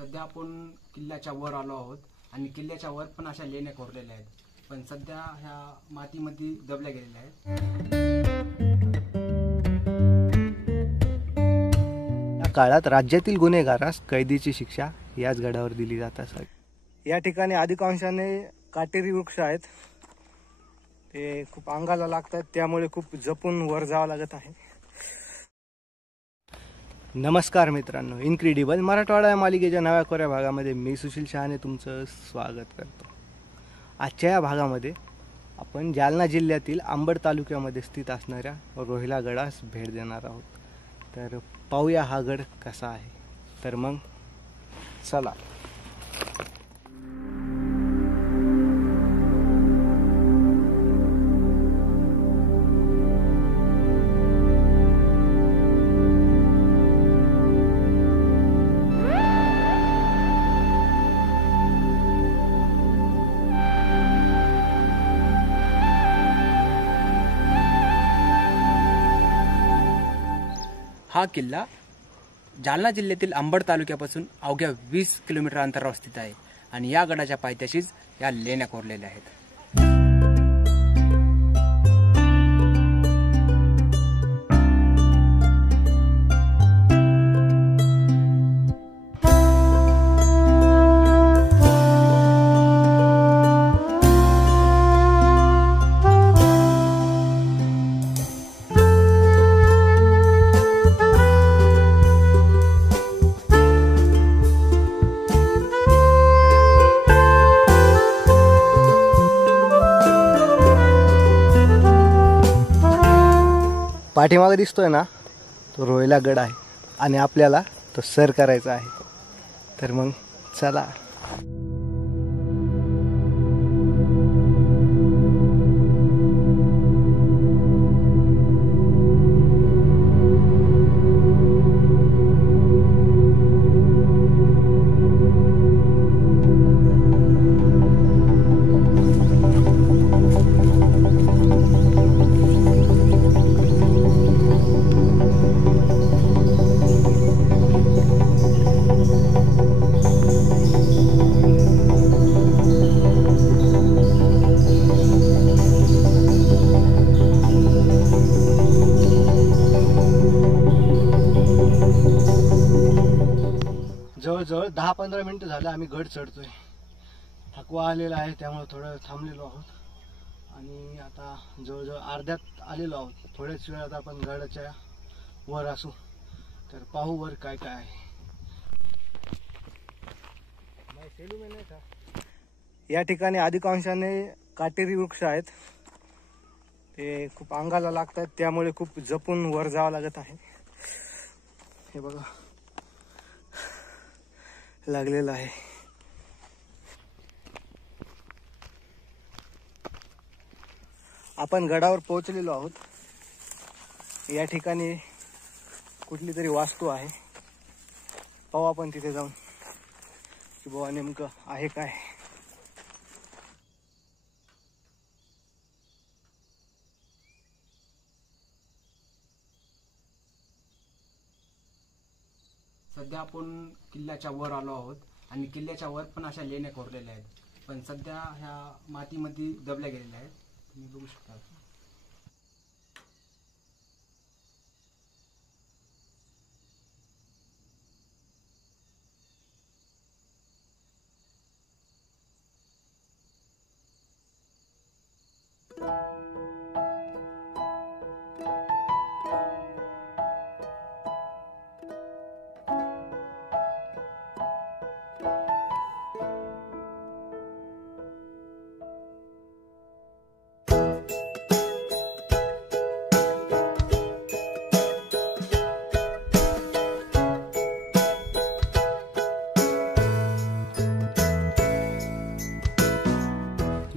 सध्या आपण किल्ल्याच्या वर आलो आहोत आणि किल्ल्याच्या वर पण अशा लेण्या कोरलेल्या आहेत, पण सध्या ह्या मातीमध्ये दबल्या गेलेल्या आहेत. या काळात राज्यातील गुन्हेगारास कैदीची शिक्षा याच गडावर दिली जात असावी. या ठिकाणी अधिकांशाने काटेरी वृक्ष आहेत, ते खूप अंगाला लागतात, त्यामुळे खूप जपून वर जावं लागत आहे. नमस्कार मित्रांनो, इनक्रेडिबल मराठवाडा या मालिकेच्या नव्या कोऱ्या भागामध्ये मी सुशील शहाणे तुमचं स्वागत करतो. आजच्या या भागामध्ये आपण जालना जिल्ह्यातील अंबड तालुक्यामध्ये स्थित असणाऱ्या रोहिला गडास भेट देणार आहोत. तर पाहूया हा गड कसा आहे. तर मग चला. हा किल्ला जालना जिल्ह्यातील अंबड तालुक्यापासून अवघ्या 20 किलोमीटर अंतरावर स्थित आहे आणि या गडाच्या पायथ्याशीच या लेण्या कोरलेल्या आहेत. पाठीमागे दिसतोय ना, तो रोहिला गड आहे आणि आपल्याला तो सर करायचा आहे. तर मग चला. जवळजवळ 10-15 मिनिटं झालं आम्ही गड चढतोय. थकवा आलेला आहे, त्यामुळे थोडं थांबलेलो आहोत आणि आता जवळजवळ अर्ध्यात आलेलो आहोत. थोड्याच वेळात आपण गडाच्या वर असू. तर पाहू वर काय काय आहे. या ठिकाणी अधिकांशाने काटेरी वृक्ष आहेत, ते खूप अंगाला लागतात, त्यामुळे खूप जपून वर जावं लागत आहे. हे बघा लागलेलं आहे. आपण गडावर पोहोचलेलो आहोत. या ठिकाणी कुठली तरी वास्तू आहे, पाहू आपण तिथे जाऊन की बाबा नेमकं आहे काय. सध्या आपण किल्ल्याच्या वर आलो आहोत आणि किल्ल्याच्या वर पण अशा लेण्या कोरलेल्या आहेत, पण सध्या ह्या मातीमध्ये दबल्या गेलेल्या आहेत. तुम्ही बघू शकता.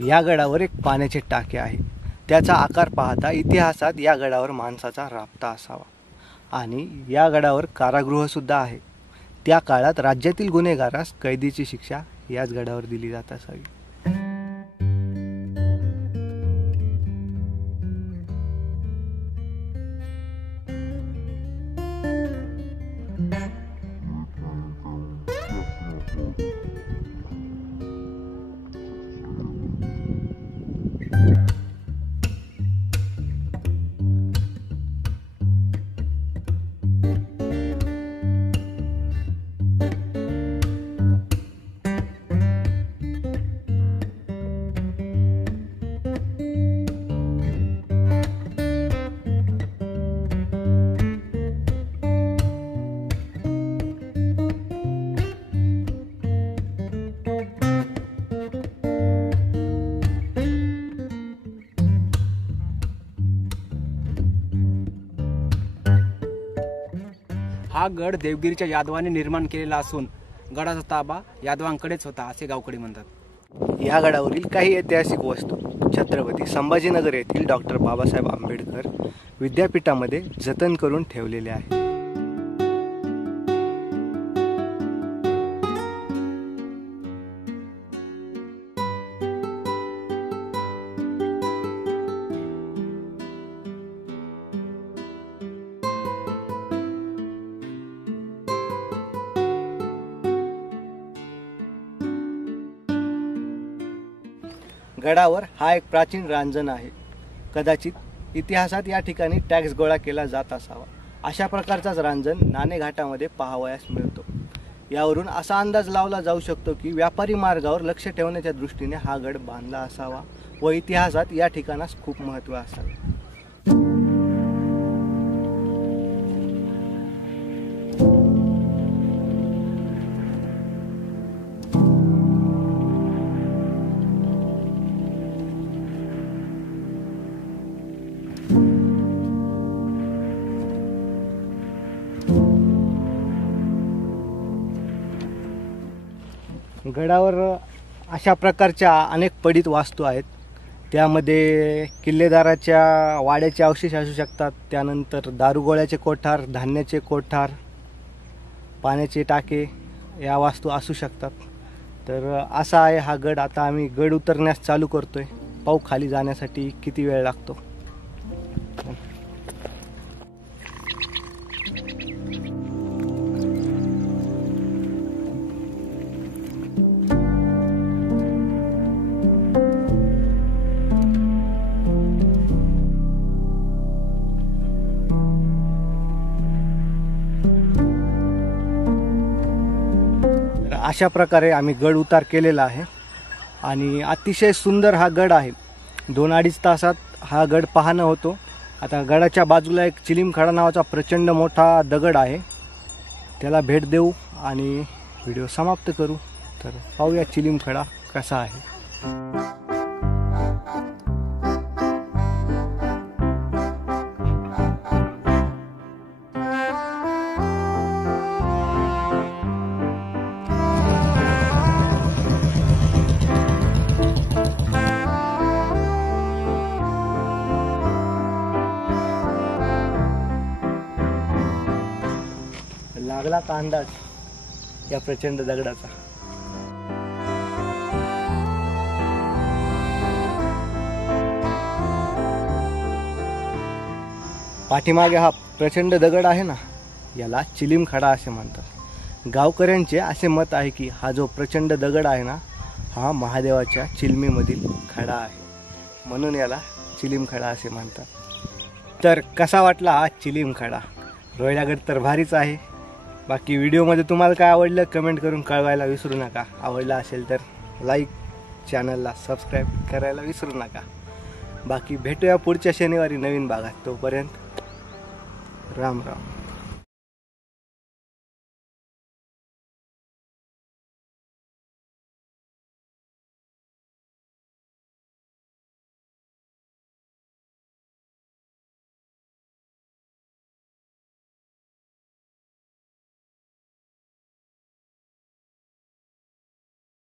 या गडावर एक पाण्याचे टाके आहे. त्याचा आकार पाहता इतिहासात या गडावर माणसाचा राबता असावा. आणि या गडावर कारागृह सुद्धा आहे. त्या काळात राज्यातील गुन्हेगारास कैदीची शिक्षा याच गडावर दिली जात असावी. हा गड देवगिरीच्या यादवाने निर्माण केलेला असून गडाचा ताबा यादवांकडेच होता असे गावकरी म्हणतात. या गडावरील काही ऐतिहासिक वस्तू छत्रपती संभाजीनगर येथील डॉक्टर बाबासाहेब आंबेडकर विद्यापीठामध्ये जतन करून ठेवलेले आहे. गडावर हा एक प्राचीन रांजण आहे. कदाचित इतिहासात या ठिकाणी टॅक्स गोळा केला जात असावा. अशा प्रकारचाच रांजण नाणे घाटामध्ये पाहावयास मिळतो. यावरून असा अंदाज लावला जाऊ शकतो की व्यापारी मार्गावर लक्ष ठेवण्याच्या दृष्टीने हा गड बांधला असावा व इतिहासात या ठिकाणास खूप महत्त्व असावे. गडावर अशा प्रकारच्या अनेक पडित वास्तू आहेत. त्यामध्ये किल्लेदाराच्या वाड्याचे अवशेष असू शकतात. त्यानंतर दारुगोळ्याचे कोठार, धान्याचे कोठार, पाण्याचे टाके या वास्तू असू शकतात. तर असा आहे हा गड. आता आम्ही गड उतरण्यास चालू करतोय. पाहू खाली जाण्यासाठी किती वेळ लागतो. अशा प्रकारे आम्ही गड उतार केलेला आहे आणि अतिशय सुंदर हा गड आहे. 2-2.5 तासात हा गड पाहणं होतो. आता गडाच्या बाजूला एक चिलीमखडा नावाचा प्रचंड मोठा दगड आहे. त्याला भेट देऊ आणि व्हिडिओ समाप्त करू. तर पाहूया चिलीमखडा कसा आहे. लागला का अंदाज या प्रचंड दगडाचा. पाठीमागे हा प्रचंड दगड आहे ना, याला चिलीमखडा असे म्हणतात. गावकऱ्यांचे असे मत आहे की हा जो प्रचंड दगड आहे ना, हा महादेवाच्या चिलमीमधील खडा आहे, म्हणून याला चिलीमखडा असे म्हणतात. तर कसा वाटला हा चिलीमखडा? रोहिलागड तर भारीच आहे. बाकी व्हिडिओमध्ये तुम्हाला काय आवडलं कमेंट करून कळवायला विसरू नका. आवडला असेल तर लाईक, चॅनलला सबस्क्राईब करायला विसरू नका. बाकी भेटूया पुढच्या शनिवारी नवीन भागात. तोपर्यंत राम राम.